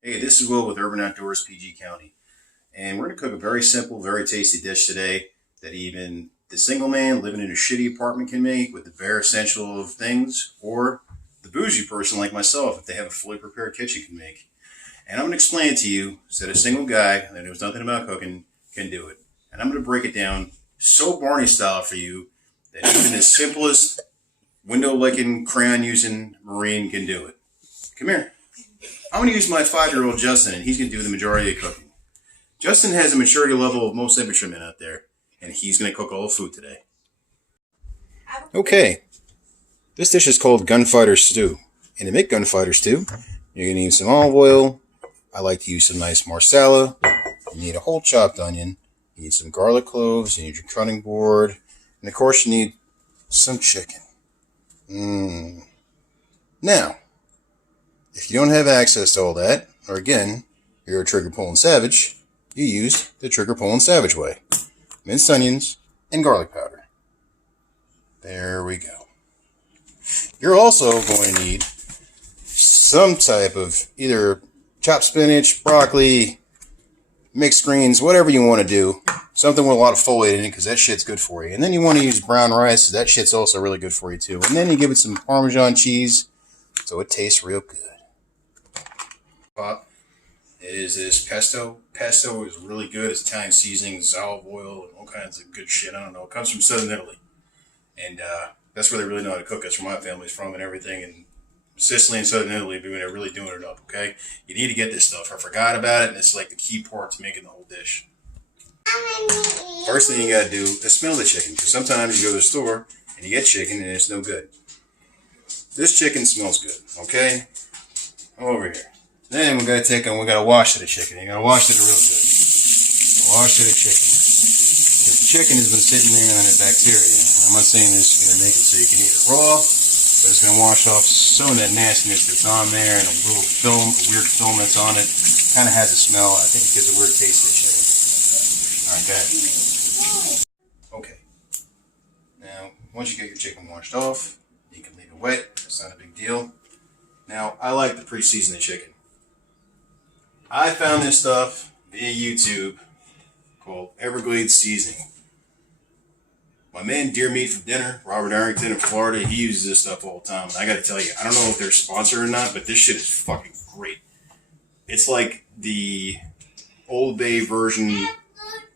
Hey, this is Will with Urban Outdoors PG County, and we're going to cook a very simple, very tasty dish today that even the single man living in a shitty apartment can make with the bare essential of things, or the bougie person like myself, if they have a fully prepared kitchen, can make. And I'm going to explain it to you so that a single guy that knows nothing about cooking can do it. And I'm going to break it down so Barney style for you that even the simplest window licking, crayon using Marine can do it. Come here. I'm going to use my 5-year-old Justin, and he's going to do the majority of cooking. Justin has a maturity level of most infantrymen out there, and he's going to cook all the food today. Okay, this dish is called Gunfighter Stew. And to make Gunfighter Stew, you're going to need some olive oil. I like to use some nice marsala. You need a whole chopped onion. You need some garlic cloves. You need your cutting board. And of course, you need some chicken. Now, if you don't have access to all that, or again, you're a trigger pulling savage, you use the trigger pulling savage way. Minced onions and garlic powder. There we go. You're also going to need some type of either chopped spinach, broccoli, mixed greens, whatever you want to do. Something with a lot of folate in it because that shit's good for you. And then you want to use brown rice. That shit's also really good for you too. And then you give it some Parmesan cheese so it tastes real good. Pot is this pesto. Pesto is really good. It's Italian seasonings, olive oil, and all kinds of good shit. I don't know. It comes from southern Italy. And that's where they really know how to cook. That's where my family's from and everything. And Sicily and southern Italy, but they're really doing it up, okay? You need to get this stuff. I forgot about it, and it's like the key part to making the whole dish. First thing you gotta do is smell the chicken, because sometimes you go to the store and you get chicken and it's no good. This chicken smells good, okay? Over here. Then we gotta wash the chicken. You gotta wash it real good. Wash the chicken. Because the chicken has been sitting there on the bacteria. I'm not saying this is gonna make it so you can eat it raw, but it's gonna wash off some of that nastiness that's on there and a little film, a weird film that's on it. Kind of has a smell. I think it gives a weird taste to the chicken. Alright, go ahead. Okay. Now, once you get your chicken washed off, you can leave it wet. It's not a big deal. Now, I like to pre-season the chicken. I found this stuff via YouTube called Everglades Seasoning. My man Deer Meat for Dinner, Robert Arrington in Florida, he uses this stuff all the time. And I gotta tell you, I don't know if they're a sponsor or not, but this shit is fucking great. It's like the Old Bay version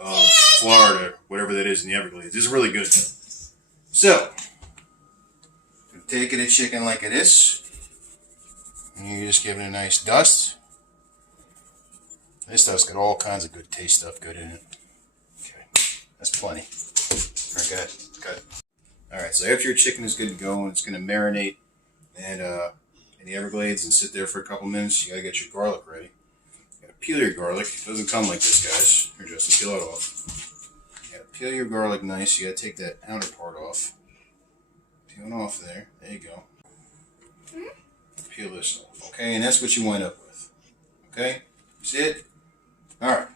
of Florida, whatever that is in the Everglades. It's really good. So, I'm taking a chicken like this, and you're just giving it a nice dust. This stuff's got all kinds of good taste stuff good in it. Okay, that's plenty. Alright, go ahead. Cut it. Alright, so after your chicken is good to go and it's going to marinate and in the Everglades and sit there for a couple minutes, you got to get your garlic ready. You got to peel your garlic. It doesn't come like this, guys. Here, Justin, peel it off. You got to peel your garlic nice. You got to take that outer part off. Peel it off there. There you go. Peel this off. Okay, and that's what you wind up with. Okay? You see it? Alright.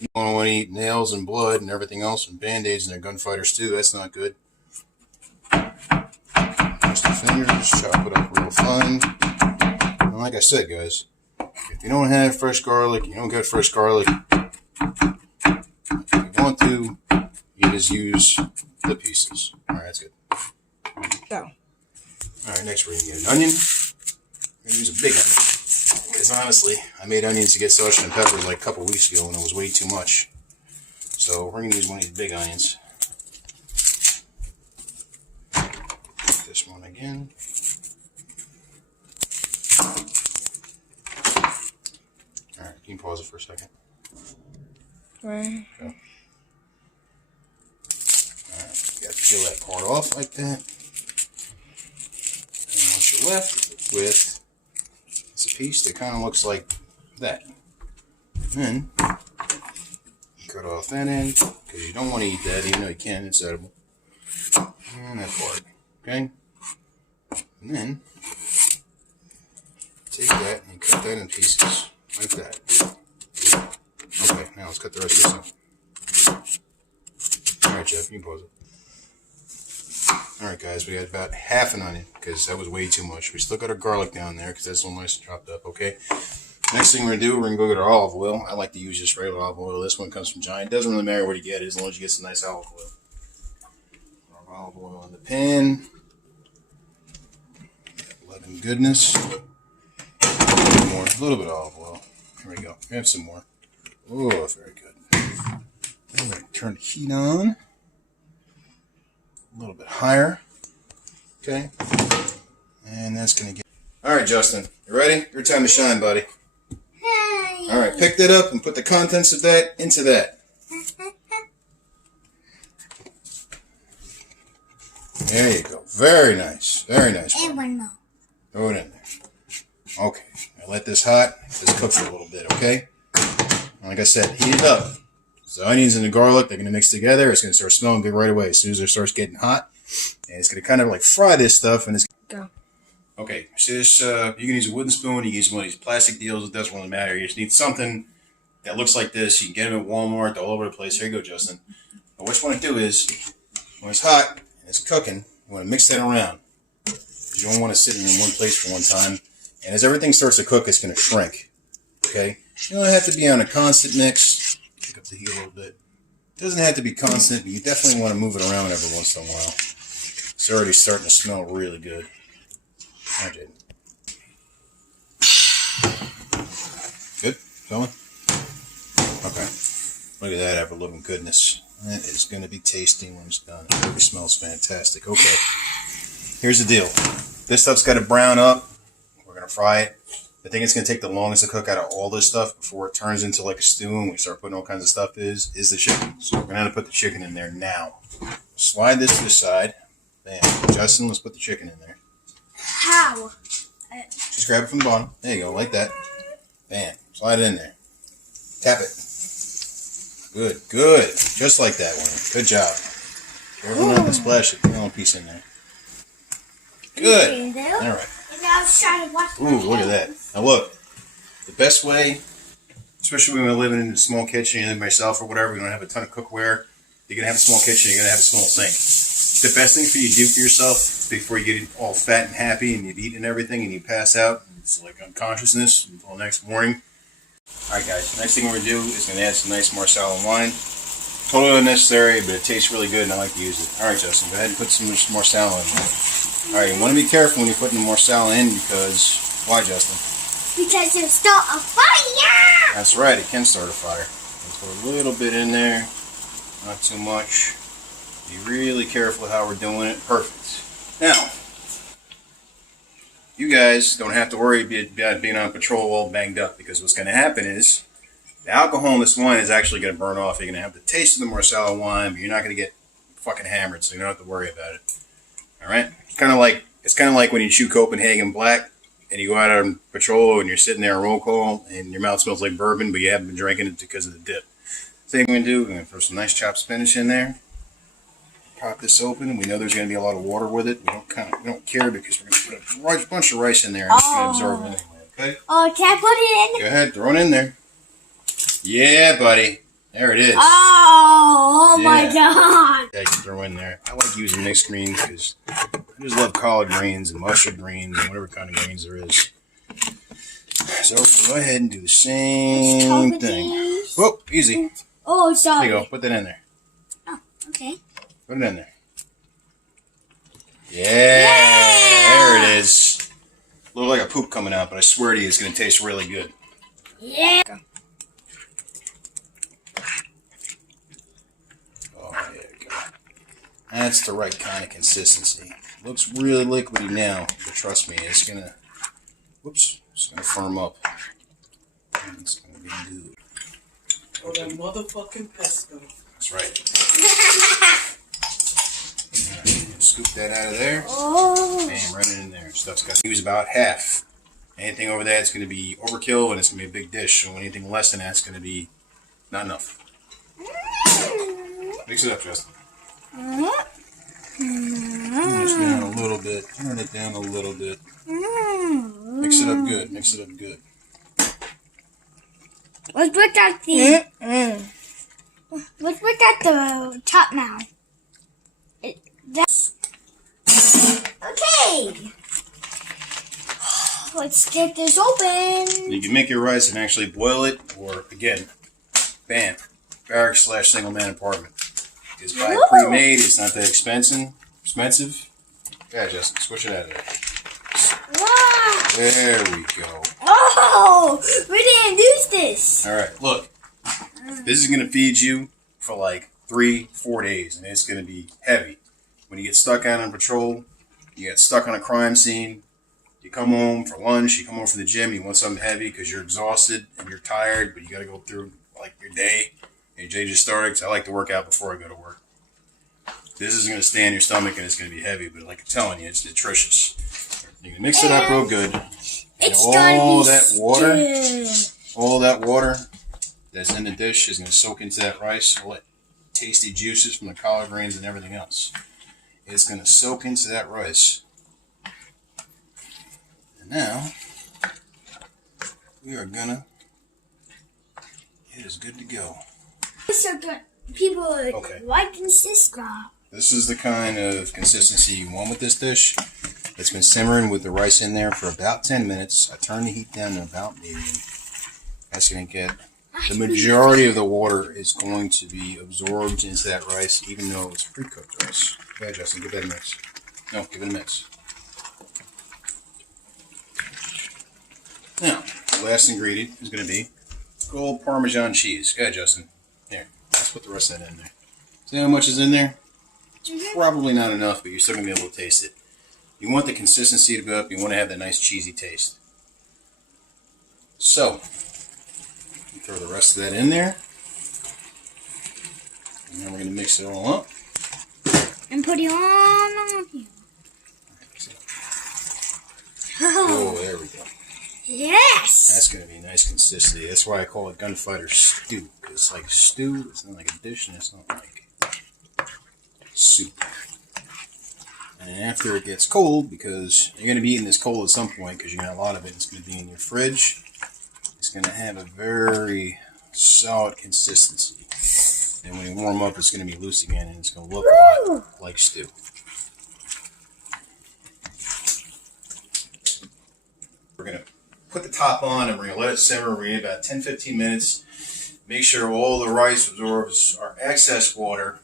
You don't want to eat nails and blood and everything else and band-aids in their Gunfighter Stew. That's not good. Just the fingers, chop it up real fine. And like I said, guys, if you don't have fresh garlic, you don't get fresh garlic, if you want to, you just use the pieces. Alright, that's good. Go. Alright, next we're going to get an onion. We're going to use a big onion. Because honestly, I made onions to get sausage and peppers like a couple weeks ago and it was way too much. So we're going to use one of these big onions. This one again. Alright, you can pause it for a second. Right. Go. Alright, you got to peel that part off like that. And once you're left with a piece that kind of looks like that. And then cut off that end because you don't want to eat that, even though you can, it's edible. And that part, okay? And then take that and cut that in pieces like that. Okay, now let's cut the rest of this up. Alright, Jeff, you can pause it. Alright guys, we got about half an onion because that was way too much. We still got our garlic down there because that's all nice and chopped up, okay? Next thing we're going to do, we're going to go get our olive oil. I like to use just regular olive oil. This one comes from Giant. Doesn't really matter what you get as long as you get some nice olive oil. Our olive oil in the pan. Loving goodness. A little bit of olive oil. Here we go. We have some more. Oh, very good. Then we're going to turn the heat on. A little bit higher. Okay. And that's going to get... All right, Justin. You ready? Your time to shine, buddy. All right. Pick that up and put the contents of that into that. There you go. Very nice. Very nice. And one more. Throw it in there. Okay. Now let this hot. Just cook for a little bit, okay? Like I said, heat it up. So onions and the garlic, they're going to mix together. It's going to start smelling good right away as soon as it starts getting hot. And it's going to kind of like fry this stuff. And it's Go. Okay, so this, you can use a wooden spoon. You can use one of these plastic deals. It doesn't really matter. You just need something that looks like this. You can get them at Walmart. They're all over the place. Here you go, Justin. But what you want to do is, when it's hot and it's cooking, you want to mix that around. You don't want to sit in one place for one time. And as everything starts to cook, it's going to shrink. Okay? You don't have to be on a constant mix. Pick up the heat a little bit. It doesn't have to be constant, but you definitely want to move it around every once in a while. It's already starting to smell really good. All right, Jaden. Good? Going? Okay. Look at that ever-loving goodness. That is going to be tasty when it's done. It really smells fantastic. Okay. Here's the deal. This stuff's got to brown up. We're going to fry it. The thing that's going to take the longest to cook out of all this stuff before it turns into like a stew and we start putting all kinds of stuff is the chicken. So we're going to have to put the chicken in there now. Slide this to the side. Bam. Justin, let's put the chicken in there. How? Just grab it from the bottom. There you go, like that. Bam. Slide it in there. Tap it. Good, good. Just like that one. Good job. Careful not to splash it. Put a little piece in there. Good. All right. And I was trying to watch. Ooh, look at that. Now look, the best way, especially when we're living in a small kitchen, either myself or whatever, we don't have a ton of cookware, you're going to have a small kitchen, you're going to have a small sink. The best thing for you to do for yourself before you get all fat and happy and you've eaten and everything and you pass out, and it's like unconsciousness until next morning. Alright guys, next thing we're going to do is going to add some nice Marsala wine. Totally unnecessary, but it tastes really good and I like to use it. Alright Justin, go ahead and put some Marsala in there. Alright, you want to be careful when you're putting the Marsala in because... Why, Justin? Because it'll start a fire! That's right, it can start a fire. Let's put a little bit in there, not too much. Be really careful how we're doing it. Perfect. Now, you guys don't have to worry about being on patrol all banged up because what's going to happen is the alcohol in this wine is actually going to burn off. You're going to have the taste of the Marsala wine, but you're not going to get fucking hammered, so you don't have to worry about it. All right? It's kind of like when you chew Copenhagen Black and you go out on patrol and you're sitting there on roll call and your mouth smells like bourbon, but you haven't been drinking it because of the dip. Same thing we're going to do, we're going to throw some nice chopped spinach in there. Pop this open. We know there's going to be a lot of water with it. We don't care because we're going to put a bunch of rice in there and it's going to absorb it anyway. Okay? Oh, can I put it in? Go ahead, throw it in there. Yeah, buddy. There it is. Oh my god. Yeah, you can throw in there. I like using mixed greens because I just love collard greens and mustard greens and whatever kind of greens there is. So we'll go ahead and do the same thing. Whoa, easy. Oh, sorry. There you go. Put that in there. Oh, okay. Put it in there. Yeah, there it is. Looks like a poop coming out, but I swear to you, it's going to taste really good. Yeah. Oh, there you go. That's the right kind of consistency. Looks really liquidy now, but trust me, it's going to, whoops, it's going to firm up. And it's going to be good. Oh, that motherfucking pesto. That's right. Scoop that out of there. Oh. Bam, right in there. Stuff's got to use about half. Anything over that is going to be overkill and it's going to be a big dish. So anything less than that's going to be not enough. Mix it up, Justin. Turn this down a little bit. Turn it down a little bit. Mix it up good. Mix it up good. Let's put that the let's put that the top now. That's okay. let's get this open. You can make your rice and actually boil it, or again, bam, barracks / single man apartment. Because buy it pre-made, it's not that expensive. Yeah, Justin, squish it out of there. Wow. There we go. Oh, we didn't use this. All right, look. This is going to feed you for like 3-4 days, and it's going to be heavy. When you get stuck out on patrol, you get stuck on a crime scene, you come home for lunch, you come home from the gym, you want something heavy because you're exhausted and you're tired, but you got to go through like your day. And your day just started, because I like to work out before I go to work. This is going to stay in your stomach and it's going to be heavy, but like I'm telling you, it's nutritious. You can mix it up real good. And all that water that's in the dish is going to soak into that rice. All that tasty juices from the collard greens and everything else. It's going to soak into that rice. And now, we are going to, it is good to go. So good. People like and subscribe. This is the kind of consistency you want with this dish. It's been simmering with the rice in there for about 10 minutes. I turn the heat down to about medium. That's going to get, the majority of the water is going to be absorbed into that rice, even though it's pre-cooked rice. Go ahead, Justin, give that a mix. No, give it a mix. Now, the last ingredient is going to be good old Parmesan cheese. Go ahead, Justin. Here, let's put the rest of that in there. See how much is in there? Probably not enough, but you're still going to be able to taste it. You want the consistency to go up. You want to have that nice cheesy taste. So, you throw the rest of that in there. And then we're going to mix it all up. And put it on here. Oh, there we go. Yes. That's going to be nice consistency. That's why I call it Gunfighter stew. It's like stew. It's not like a dish, and it's not like soup. And after it gets cold, because you're going to be eating this cold at some point, because you got a lot of it, it's going to be in your fridge. It's going to have a very solid consistency. And when you warm up, it's going to be loose again, and it's going to look a lot like stew. We're going to put the top on, and we're going to let it simmer. We're going to about 10-15 minutes. Make sure all the rice absorbs our excess water.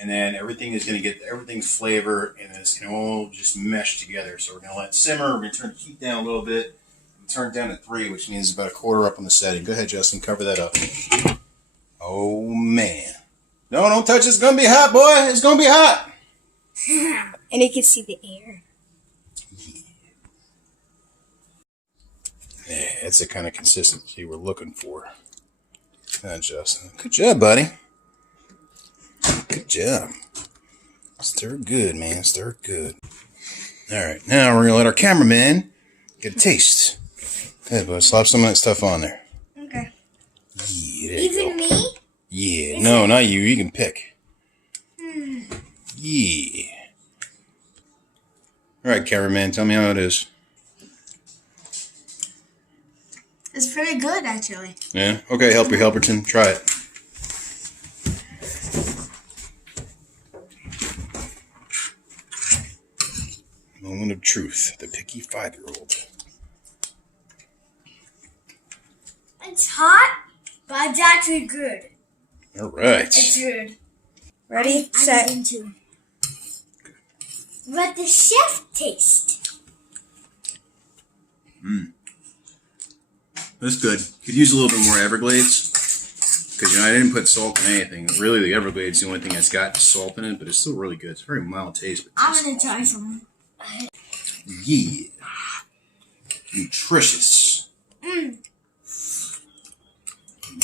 And then everything is going to get everything's flavor, and it's going to all just mesh together. So we're going to let it simmer. We're going to turn the heat down a little bit. Turn it down to 3, which means it's about a quarter up on the setting. Go ahead, Justin. Cover that up. Oh, man. No, don't touch it. It's going to be hot, boy. It's going to be hot. And you can see the air. Yeah, that's the kind of consistency we're looking for. Go Justin. Good job, buddy. Good job. Stir good, man. Stir good. All right, now we're going to let our cameraman get a taste. Hey, bud, slap some of that stuff on there. Okay. Yeah, there Even you go. me? Yeah, no, not you. You can pick. Yeah. All right, cameraman, tell me how it is. It's pretty good, actually. Yeah? Okay, Helper Helperton, try it. Moment of truth, the picky 5-year-old. It's hot, but it's actually good. All right. It's good. Ready, set. I'm into. But the chef taste. That's good. Could use a little bit more Everglades. Because, I didn't put salt in anything. Really, the Everglades is the only thing that's got salt in it, but it's still really good. It's very mild taste. But I'm going to try some. Yeah. Nutritious.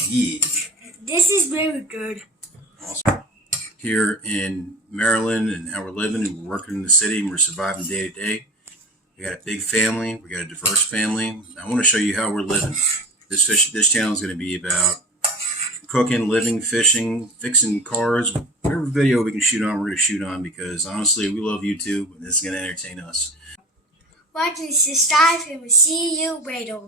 Yeah. This is very good. Awesome. Here in Maryland and how we're living and we're working in the city and we're surviving day to day. We got a big family. We got a diverse family. I want to show you how we're living. This channel is going to be about cooking, living, fishing, fixing cars. Whatever video we can shoot on, we're going to shoot on because honestly, we love YouTube and this is going to entertain us. Watch and subscribe and we'll see you later.